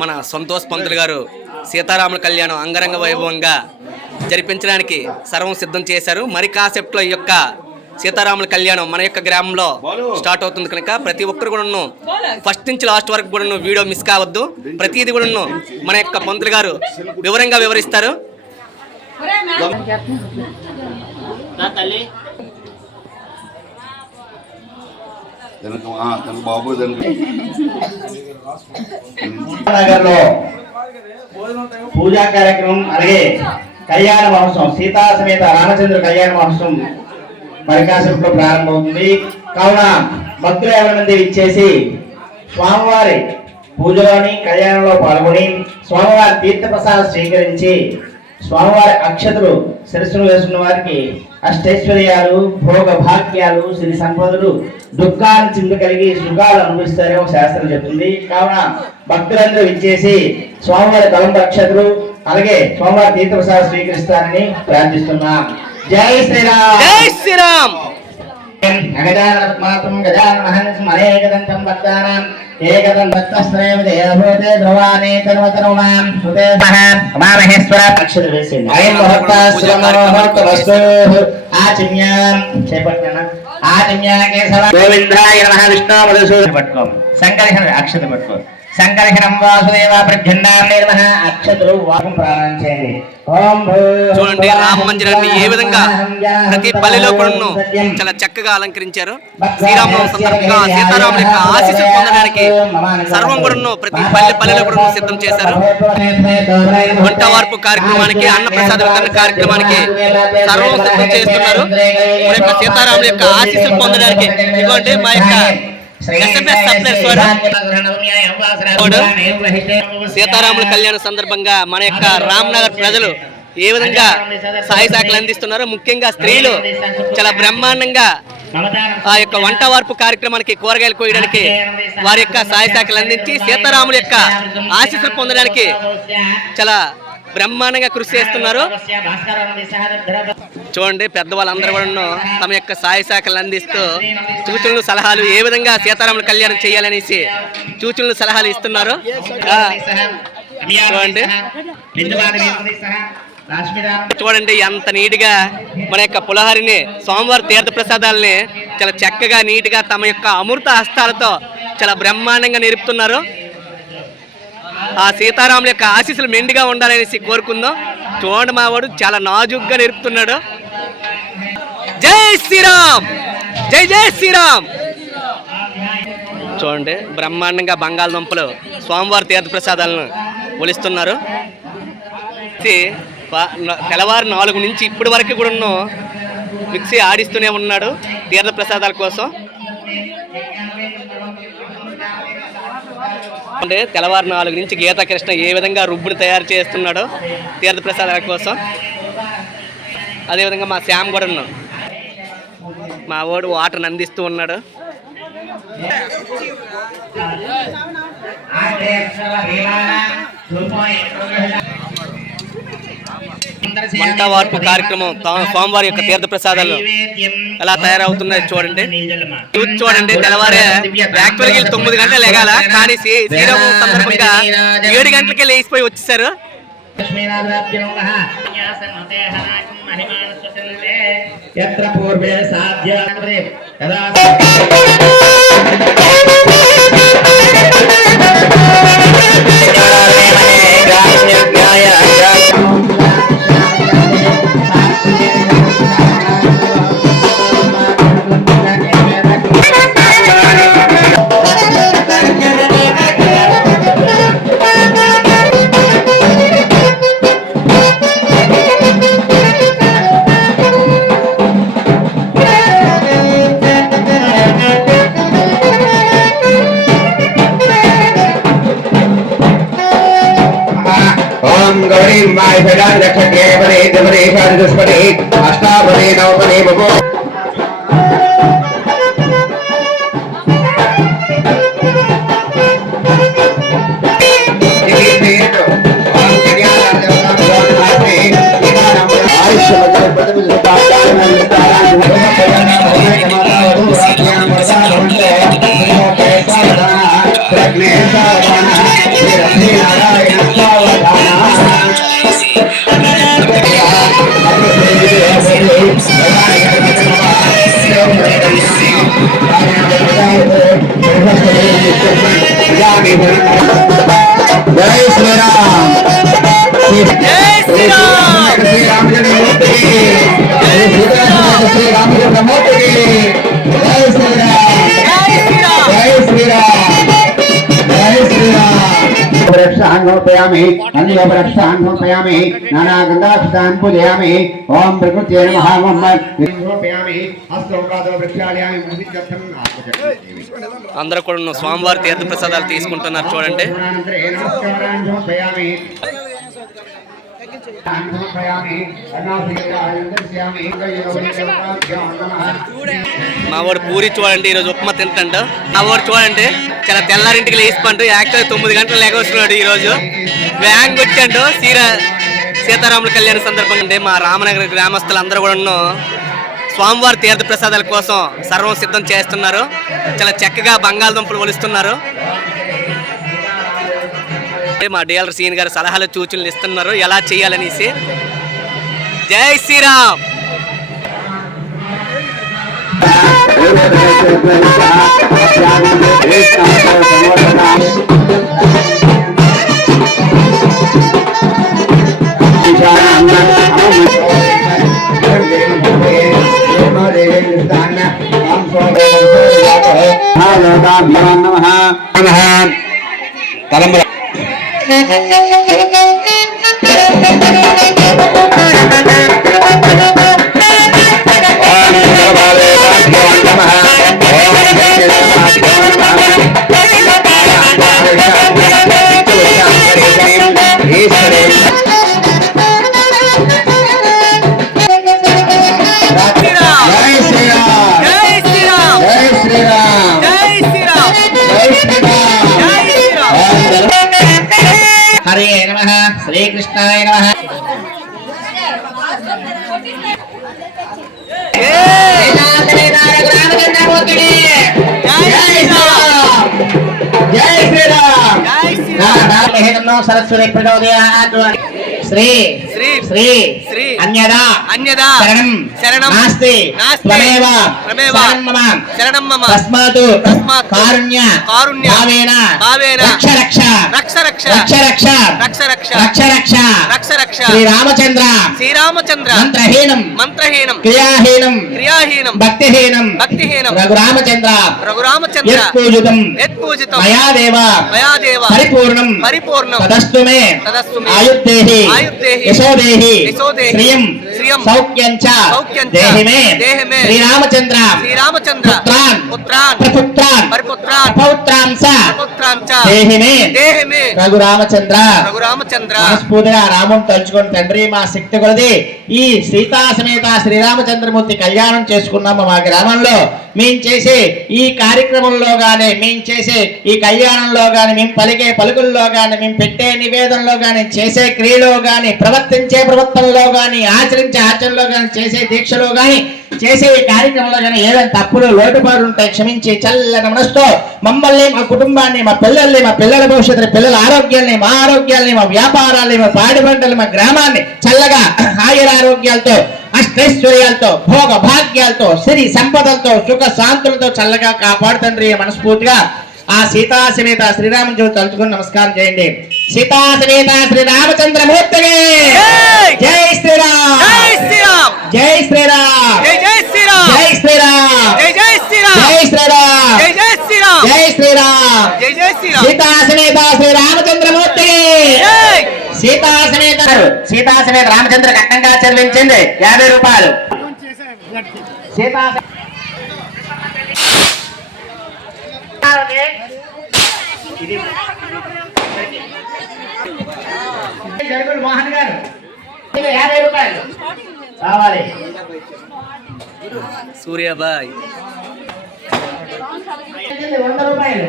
మన సంతోష్ పంతులు గారు సీతారాముల కళ్యాణం అంగరంగ వైభవంగా జరిపించడానికి సర్వం సిద్ధం చేశారు. మరి కాన్సెప్ట్లో ఈ యొక్క సీతారాముల కళ్యాణం మన యొక్క గ్రామంలో స్టార్ట్ అవుతుంది కనుక ప్రతి ఒక్కరు కూడా ఫస్ట్ నుంచి లాస్ట్ వరకు కూడా వీడియో మిస్ కావద్దు. ప్రతిదీ కూడా మన యొక్క పంతులు గారు వివరంగా వివరిస్తారు. నగర్లో పూజా కార్యక్రమం అలాగే కళ్యాణ మహోత్సవం సీతా సమేత రామచంద్ర కళ్యాణ మహోత్సవం పరికాశంలో ప్రారంభమవుతుంది. కావున భక్తులు 50 మంది ఇచ్చేసి స్వామివారి పూజలోని కళ్యాణంలో పాల్గొని స్వామివారి తీర్థప్రసాదం స్వీకరించి స్వామివారి అక్షతలు శిరస్సును వేసుకున్న వారికి అష్టైశ్వర్యాలు, భోగ భాగ్యాలు, శ్రీ సంపదలు, దుఃఖాన్ని చిందు కలిగి సుఖాలు అనుభవిస్తారో శాస్త్రం చెప్తుంది. కావున భక్తులందరూ ఇచ్చేసి స్వామివారి తలంబ అక్షతలు అలాగే స్వామివారి తీర్థప్రసాదం స్వీకరిస్తారని ప్రార్థిస్తున్నాం. జై శ్రీరామ్. జై శ్రీరామ్. గజాననమాతం గజాననహంసం అనేకదంతం భక్తానాం ఏకదంతస్తరేవ దేవభూతే ధ్రువానే తన్వతనుమాం సుతే సహ ఉమామహేశ్వర అక్షర వేసింది. ఐం ముహూర్తస్తు ఆచిమ్యాం చేపట్టనా ఆచిమ్యాకే సవ గోవిందాయ నమః విష్ణు మధుసూదన పట్టుకో సంకర్షణ అక్షత పట్టుకో సంకర్షణం వాసుదేవ ప్రజ్ఞానం నిర్మహ అక్షతలు వాకం ప్రారంభం చేయండి. చూడండి రామ మందిరాన్ని ఏ విధంగా ప్రతి పల్లెలో కూడా చాలా చక్కగా అలంకరించారు. శ్రీరామనవమి సందర్భంగా సీతారాముల యొక్క ఆశీస్సులు పొందడానికి సర్వం కూడా ప్రతి పల్లెలో కూడా సిద్ధం చేశారు. వంట వార్పు కార్యక్రమానికి, అన్నప్రసాద వితరణ కార్యక్రమానికి సర్వం సిద్ధం చేస్తున్నారు. మన యొక్క సీతారాముల యొక్క ఆశీస్సులు పొందడానికి ఇదిగోండి మా యొక్క సీతారాముల కళ్యాణ సందర్భంగా మన యొక్క రామ్నగర్ ప్రజలు ఏ విధంగా సాయి శాఖలు అందిస్తున్నారో, ముఖ్యంగా స్త్రీలు చాలా బ్రహ్మాండంగా ఆ యొక్క వంట వార్పు కార్యక్రమానికి కూరగాయలు కోయడానికి వారి యొక్క సాయి శాఖలు అందించి సీతారాముల యొక్క ఆశీస్సులు పొందడానికి చాలా బ్రహ్మాండంగా కృషి చేస్తున్నారు. చూడండి పెద్దవాళ్ళందరూ కూడా తమ యొక్క సాయి శాఖలు అందిస్తూ సూచనలు సలహాలు ఏ విధంగా సీతారాముల కళ్యాణం చేయాలనేసి సూచనలు సలహాలు ఇస్తున్నారు. చూడండి ఎంత నీట్గా మన యొక్క పులహారిని, స్వామివారి తీర్థ ప్రసాదాలని చాలా చక్కగా నీట్గా తమ యొక్క అమృత హస్తాలతో చాలా బ్రహ్మాండంగా నిలుపుతున్నారు. ఆ సీతారాముల యొక్క ఆశీస్సులు మెండుగా ఉండాలనేసి కోరుకుందాం. చూడండి మావాడు చాలా నాజుగ్గా నిలుపుతున్నాడు. జై శ్రీరామ్. జై జై శ్రీరామ్. చూడండి బ్రహ్మాండంగా బంగాళదుంపలు స్వామివారి తీర్థ ప్రసాదాలను ఒలిస్తున్నారు. తెల్లవారు 4 నుంచి ఇప్పటి వరకు కూడా మిక్సీ ఆడిస్తూనే ఉన్నాడు తీర్థ ప్రసాదాల కోసం. అంటే తెల్లవారు 4 నుంచి గీతాకృష్ణ ఏ విధంగా రుబ్బుని తయారు చేస్తున్నాడో తీర్థ ప్రసాదాల కోసం. అదేవిధంగా మా శ్యామ్ కూడా ఉన్నాం, మా వాడు వాటర్ని అందిస్తూ ఉన్నాడు. వంట వార్పు కార్యక్రమం స్వామివారి యొక్క తీర్థ ప్రసాదాలు ఎలా తయారవుతున్నాయి చూడండి. చూడండి తెల్లవారే యాక్చువల్గా 9 గంటలు లేగాల, కానీ శ్రీరామ సందర్భంగా 7 గంటలకే లేచిపోయి వచ్చేసారు. अष्टापदे नवपदे बभो आयुष्य సమర్పయామి నందిగోపరక్షాన్ సమర్పయామి నానాగంధాక్షతాన్ పూజయామి ఓం ప్రకృత్యై నమః ఓం సమర్పయామి హస్తోపాదో వృక్షాలయామి ముదిత్యర్థం అందరూ కూడా స్వామివారి తీర్థ ప్రసాదాలు తీసుకుంటున్నారు చూడండి. నమస్కారాన్ సమర్పయామి సమర్పయామి అన్నాసియామి మా వాడు పూరి చూడండి, ఈరోజు ఉప్మా తింటంట. మా వాడు చూడండి చాలా తెల్లారింటికి లేచిపండు. యాక్చువల్ 9 గంటలు లేకొస్తున్నాడు. ఈరోజు వ్యాంగ్ కొట్టాడు సీతారాముల కళ్యాణ సందర్భంగా. అంటే మా రామనగర గ్రామస్తులందరూ కూడా స్వామివారి తీర్థ ప్రసాదాల కోసం సర్వం సిద్ధం చేస్తున్నారు. చాలా చక్కగా బంగాళదుంపలు ఒలుస్తున్నారు. మా డిఎల్ఆర్ సీన్ గారు సలహాలు సూచనలు ఇస్తున్నారు ఎలా చేయాలనేసి. జై శ్రీరామ్. తలంబర హరే నమః శ్రీకృష్ణాయ నమః. జై శ్రీరామ్. సరస్వతి ప్రచోదయాత్. శ్రీ శ్రీ శ్రీ శ్రీ అన్యదా అన్యదా శరణం శరణం నాస్తి నాస్తి త్వమేవ త్వమేవ శరణం మమ శరణం మమ తస్మాత్ తస్మాత్ కారుణ్య కారుణ్య భావేన భావేన రక్ష రక్ష రక్ష రక్ష రక్ష రక్ష రక్ష రక్ష రక్ష రక్ష రక్ష రక్ష శ్రీరామచంద్ర శ్రీరామచంద్ర మంత్రహీనం మంత్రహీనం క్రియాహీనం క్రియాహీనం భక్తిహీనం భక్తిహీనం రఘురామచంద్ర రఘురామచంద్ర యత్పూజితం యత్పూజితం మయా దేవ మయా దేవ పరిపూర్ణం పరిపూర్ణం తదస్తు మే తదస్తు మే ఆయుర్దేహి ఆయుర్దేహి యశోదేహి యశోదేహి శ్రియం శ్రియం సౌఖ్యం చ సౌఖ్యం చ దేహి మే దేహి మే శ్రీరామచంద్ర శ్రీరామచంద్ర పుత్రాన్ పుత్రాన్ ప్రపుత్రాన్ పరిపుత్రాన్ పౌత్రాన్ చ పుత్రాన్ చ దేహి మే దేహి మే రఘురామచంద్ర. రఘురామచంద్ర మనస్ఫూర్తిగా రాముని తలుచుకొని తండ్రి మా శక్తి కొలది ఈ సీతా సమేత శ్రీరామచంద్రమూర్తి కళ్యాణం చేసుకున్నాము మా గ్రామంలో. మేము చేసే ఈ కార్యక్రమంలో గానీ, మేము చేసే ఈ కళ్యాణంలో గానీ, మేము పలికే పలుకుల్లో గానీ, మేము పెట్టే నివేదనలో గానీ, చేసే క్రియలో గానీ, ప్రవర్తించే ప్రవర్తనలో గానీ, ఆచరించే ఆచరణలో గానీ, చేసే దీక్షలో గానీ, చేసే ఈ కార్యక్రమంలో కానీ ఏదైనా తప్పులు లోటుపాటు ఉంటాయి క్షమించి చల్లని మనసుతో మమ్మల్ని, మా కుటుంబాన్ని, మా పిల్లల్ని, మా పిల్లల భవిష్యత్తుని, పిల్లల ఆరోగ్యాన్ని, మా ఆరోగ్యాన్ని, మా వ్యాపారాన్ని, మా పాడి పంటలు, మా గ్రామాన్ని చల్లగా ఆయురారోగ్యాలతో, అష్టైశ్వర్యాలతో, భోగ భాగ్యాలతో, సిరి సంపదలతో, సుఖ శాంతులతో చల్లగా కాపాడుతండ్రి మనస్ఫూర్తిగా ఆ సీతా సమేత శ్రీరామచంద్రుడు తలుచుకుని నమస్కారం చేయండి. సీతా సమేత శ్రీరామచంద్రమూర్తికి జై శ్రీరామ్. జై శ్రీరామ్. జై శ్రీరామ్. జై జై శ్రీరామ్. జై శ్రీరామ్. జై జై శ్రీరామ్. జై శ్రీరామ్. జై జై శ్రీరామ్. జై శ్రీరామ్. జై జై శ్రీరామ్. సీతా సమేత శ్రీరామచంద్రమూర్తికి జై. సీతా సమేత సీతా సమేత రామచంద్ర కట్నంగా చెల్లించింది 50 రూపాయలు. సీతా ఇది జరుగులు మోహన్ గారు 50 రూపాయలు కావాలి. సూర్యాబాయ్ 100 రూపాయలు.